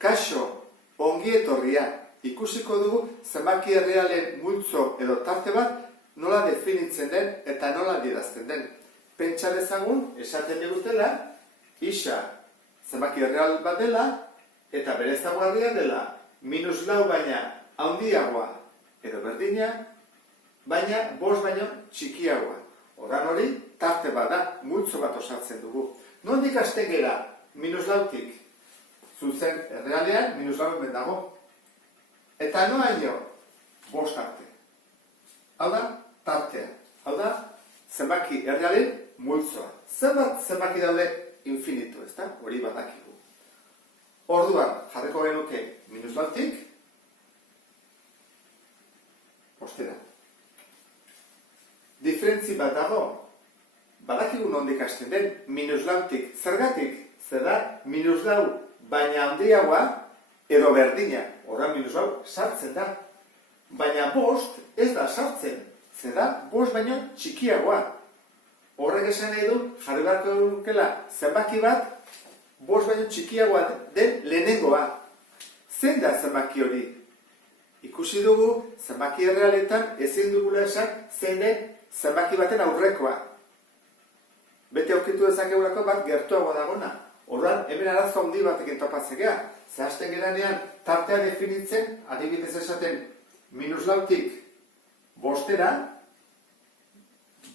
Kaixo, ongi etorria, ikusiko dugu zenbaki errealen multzo edo tarte bat nola definitzen den eta nola adierazten den. Pentsa dezagun, esaten digutela, isa zenbaki erreal bat dela eta bere ezaugarria dela -4 baina handiagoa edo berdina, baina 5 baino txikiagoa. Ordan hori tarte bat da, multzo bat osatzen dugu. Nondik hasten gera -4tik? Zuzen errealean -4 hemen dago. Eta noaino 5 tarte. Hau da tartea. Hau da zenbaki errealen multzoa. Zenbat zenbaki daude infinitu, ezta? Hori badakigu. Orduan jarriko genuke -4tik ostera. Diferentzi bat dago. Badakigu nondik hasten den -4tik. Zergatik? Zer da -4 baina handiagoa edo berdina. Horra -4 sartzen da. Baina 5 ez da sartzen. Zer da 5 baino txikiagoa. Horrek esan nahi du jarri beharko dukela zenbaki bat 5 baino txikiagoa den lehenengoa. Zein da zenbaki hori? Ikusi dugu zenbaki errealetan ezin dugula esan zein den zenbaki baten aurrekoa. Bete aurkitu dezakegulako bat gertuago dagona. Orduan, hemen arazo handi batekin topatzen gea. Zehazten geranean tartea definitzen, adibidez esaten -4tik 5era,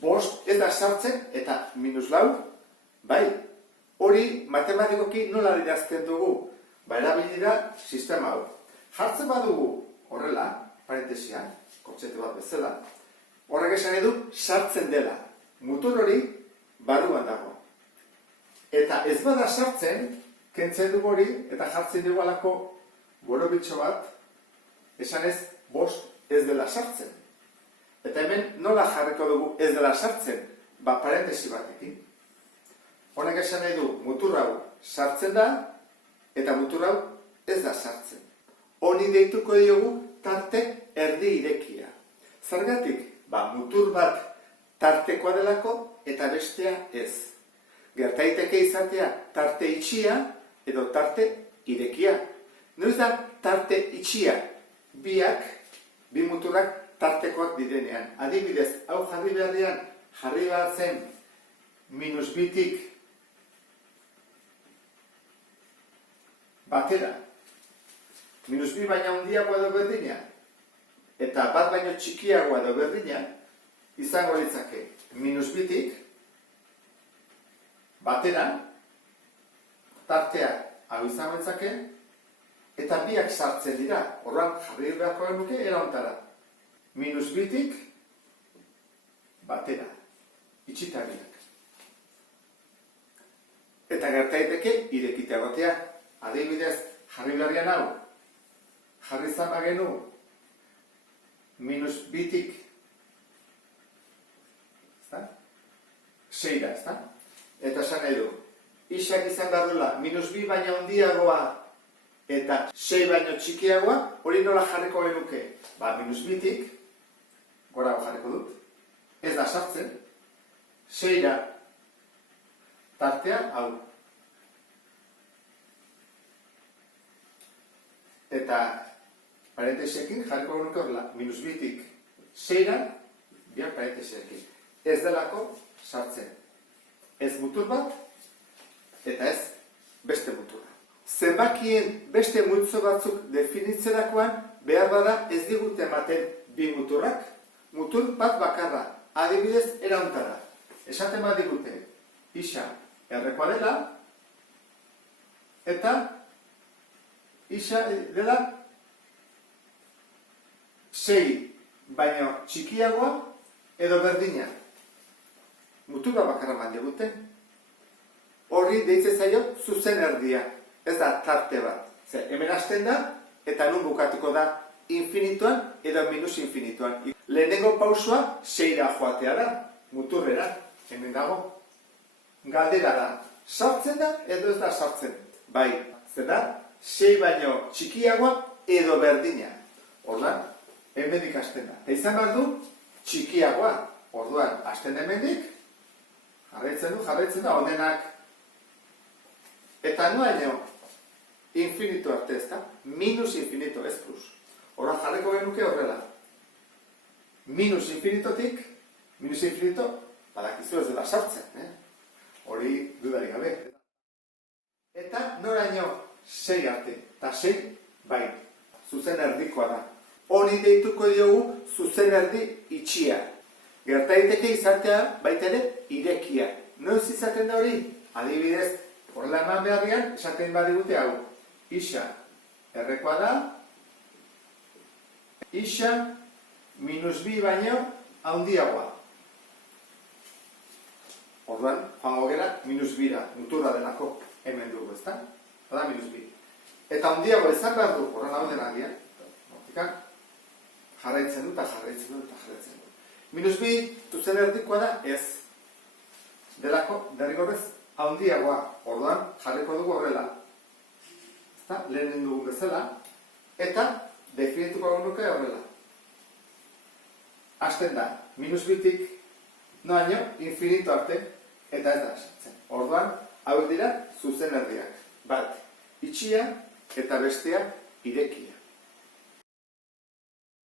5 ez da sartzen eta -4, bai, hori matematikoki nola adierazten dugu? Erabili da sistema hau. Jartzen badugu horrela, parentesian, kontzeptu bat bezala, horrek esan nahi du sartzen dela. Mutur hori barruan dago. Eta ez bada sartzen, kentzen dugu hori, eta jartzen dugu alako borobitxo bat, esan ez 5 ez dela sartzen. Eta hemen nola jarriko dugu ez dela sartzen? Parentesi batekin. Honek esan nahi du, mutur hau sartzen da, eta mutur hau ez da sartzen. Honi deituko diogu tarte erdi irekia. Zergatik? Mutur bat tartekoa delako eta bestea ez. Gertaiteke izatea tarte itxia edo tarte irekia. Noiz da tarte itxia? Bi muturrak tartekoak direnean. Adibidez, hau jarri beharrean, jarri batzen -2tik batera. -2 baina handiagoa edo berdina, eta bat baino txikiagoa edo berdina, izango litzake -2tik batera, tartea hau izango litzake, eta biak sartzen dira. Orduan jarri beharko genuke era hontara. -2tik batera, itxita biak. Eta gertaiteke irekita egotea. Adibidez, jarri beharrean hau, jarri izan bagenu -2tik 6, ezta? Eta esan nahi du, isak izan behar duela -2 baina handiagoa eta 6 baino txikiagoa, hori nola jarriko genuke? -2tik, gora jarriko dut, ez da sartzen, 6 tartea hau. Eta parentesekin jarriko genuke horrela, -2tik 6, biak parentesekin. Ez delako sartzen. Ez mutur bat, eta ez beste muturra. Zenbakien beste multzo batzuk definitzerakoan, behar bada ez digute ematen bi muturrak, mutur bat bakarra, adibidez era hontara. Esaten bat digute, isa errekoa dela, eta isa dela 6 baino txikiagoa edo berdina. Mutura bakarra man digute. Horri deitzen zaio zuzen erdia. Ez da tarte bat. Hemen hasten da, eta nun bukatuko da infinituan edo minus infinituan. Lehenengo pausua 6ra joatea da, muturrera. Hemen dago. Galdera da, sartzen da edo ez da sartzen? Bai, zer da? 6 baino txikiagoa edo berdina. Orduan, hemendik hasten da. Eta izan behar du, txikiagoa. Orduan, hasten hemendik, jarraitzen du, onenak. Eta noaino, infinito arte, ez da? Minus infinito, ez plus. Horra jarriko genuke horrela. Minus infinitotik, minus infinito, badakizu ez dela sartzen, hori dudari gabe. Eta noraino 6 arte, eta 6 bai, zuzen erdikoa da. Hori deituko diogu zuzen erdi itxia. Gerta daiteke izatea baita ere irekia. Noiz izaten da hori? Adibidez, horrela eman beharrian, esaten badigute hau. Isa errekoa da, isa minus bi baino handiagoa. Orduan, joango gera, minus bira, muturra delako hemen dugu, ezta? Hada minus bi. Eta handiago izan behar du, horren hau dena agian. Hortikan, jarraitzen du eta jarraitzen du eta jarraitzen du. Minus bi, zuzen erdikoa da, ez. Delako, derrigorrez, handiagoa. Orduan, jarriko dugu horrela. Ezta, lehenen dugun bezala. Eta, definituko nuke horrela. Hasten da, minus bitik, noaino, infinito arte, eta ez da esatzen. Orduan, hauek dira zuzen erdiak. Bat, itxia eta bestea irekia.